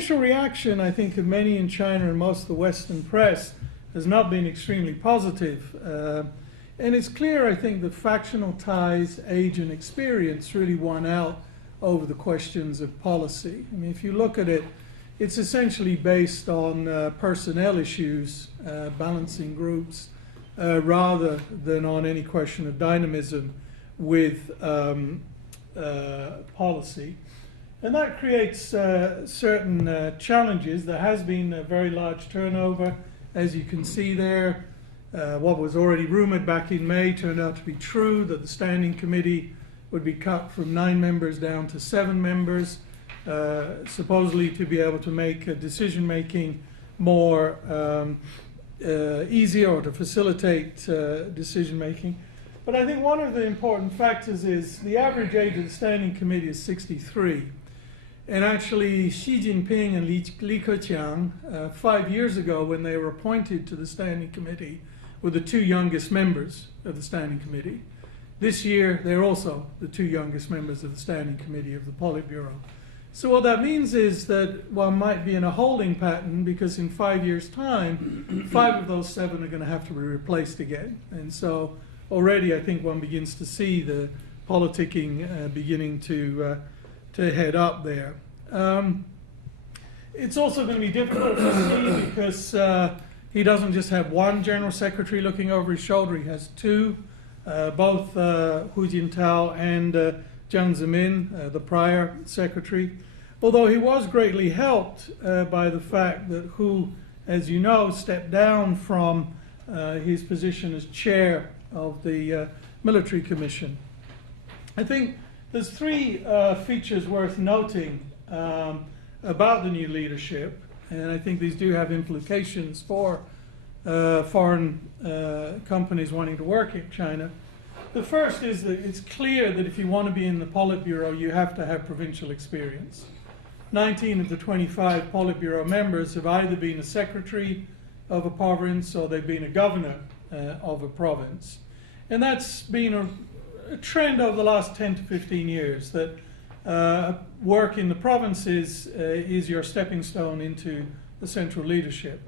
initial reaction, I think, of many in China and most of the Western press has not been extremely positive. And it's clear, I think, that factional ties, age, and experience really won out over the questions of policy. I mean, if you look at it, it's essentially based on personnel issues, balancing groups, rather than on any question of dynamism with policy. And that creates certain challenges. There has been a very large turnover, as you can see there. What was already rumored back in May turned out to be true, that the Standing Committee would be cut from 9 members down to 7 members, supposedly to be able to make decision-making more easier, or to facilitate decision-making. But I think one of the important factors is the average age of the Standing Committee is 63. And actually, Xi Jinping and Li Keqiang, 5 years ago when they were appointed to the Standing Committee, were the 2 youngest members of the Standing Committee. This year, they're also the 2 youngest members of the Standing Committee of the Politburo. So what that means is that one might be in a holding pattern, because in 5 years' time, 5 of those 7 are going to have to be replaced again. And so already I think one begins to see the politicking beginning to head up there. It's also going to be difficult to see because he doesn't just have one general secretary looking over his shoulder, he has 2, both Hu Jintao and Jiang Zemin, the prior secretary. Although he was greatly helped by the fact that Hu, as you know, stepped down from his position as chair of the military commission. I think there's 3 features worth noting about the new leadership, and I think these do have implications for foreign companies wanting to work in China. The first is that it's clear that if you want to be in the Politburo, you have to have provincial experience. 19 of the 25 Politburo members have either been a secretary of a province or they've been a governor of a province. And that's been a trend over the last 10 to 15 years, that work in the provinces is your stepping stone into the central leadership.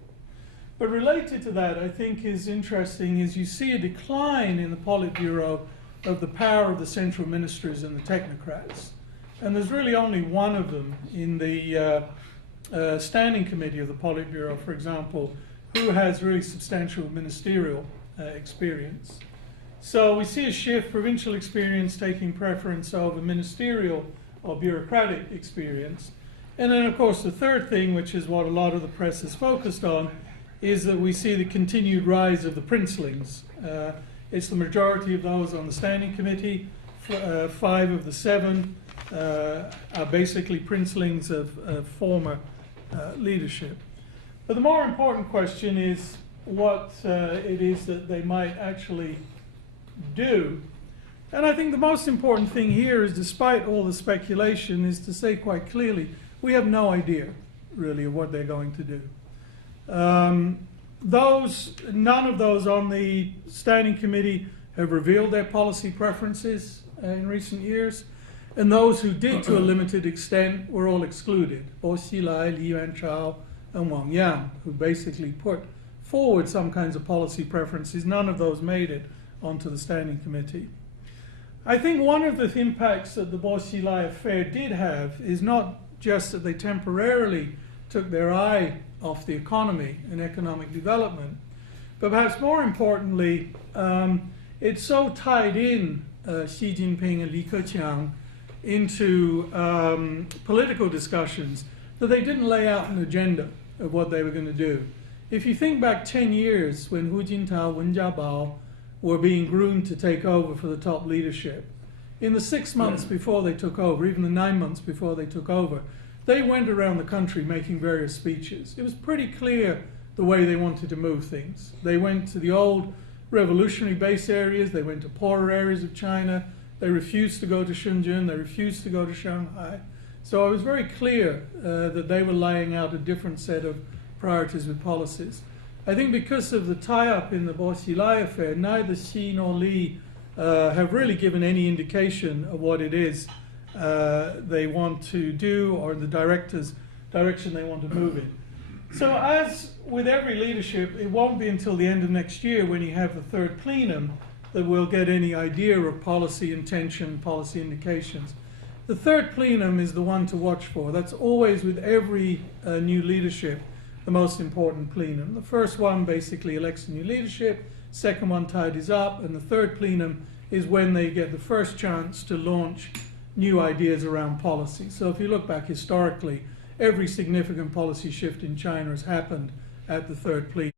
But related to that, I think is interesting, is you see a decline in the Politburo of the power of the central ministers and the technocrats. And there's really only one of them in the Standing Committee of the Politburo, for example, who has really substantial ministerial experience. So we see a shift, provincial experience taking preference over ministerial or bureaucratic experience. And then, of course, the third thing, which is what a lot of the press is focused on, is that we see the continued rise of the princelings. It's the majority of those on the Standing Committee. 5 of the 7 are basically princelings of former leadership. But the more important question is what it is that they might actually do. And I think the most important thing here is, despite all the speculation, is to say quite clearly, we have no idea, really, of what they're going to do. None of those on the Standing Committee have revealed their policy preferences in recent years, and those who did, to a limited extent, were all excluded. Bo Xilai, Li Yuanchao, and Wang Yang, who basically put forward some kinds of policy preferences. None of those made it onto the Standing Committee. I think one of the impacts that the Bo Xilai affair did have is not just that they temporarily took their eye off the economy and economic development, but perhaps more importantly, it so tied in Xi Jinping and Li Keqiang into political discussions that they didn't lay out an agenda of what they were going to do. If you think back 10 years when Hu Jintao, Wen Jiabao were being groomed to take over for the top leadership, in the 6 months before they took over, even the 9 months before they took over, they went around the country making various speeches. It was pretty clear the way they wanted to move things. They went to the old revolutionary base areas, they went to poorer areas of China, they refused to go to Shenzhen, they refused to go to Shanghai. So it was very clear that they were laying out a different set of priorities with policies. I think because of the tie-up in the Bo Xilai affair, neither Xi nor Li have really given any indication of what it is they want to do, or the directors direction they want to move in. So as with every leadership, it won't be until the end of next year when you have the third plenum that we'll get any idea of policy intention, policy indications. The third plenum is the one to watch for. That's always with every new leadership, the most important plenum. The first one basically elects a new leadership, second one tidies up, and the third plenum is when they get the first chance to launch new ideas around policy. So if you look back historically, every significant policy shift in China has happened at the third plenum.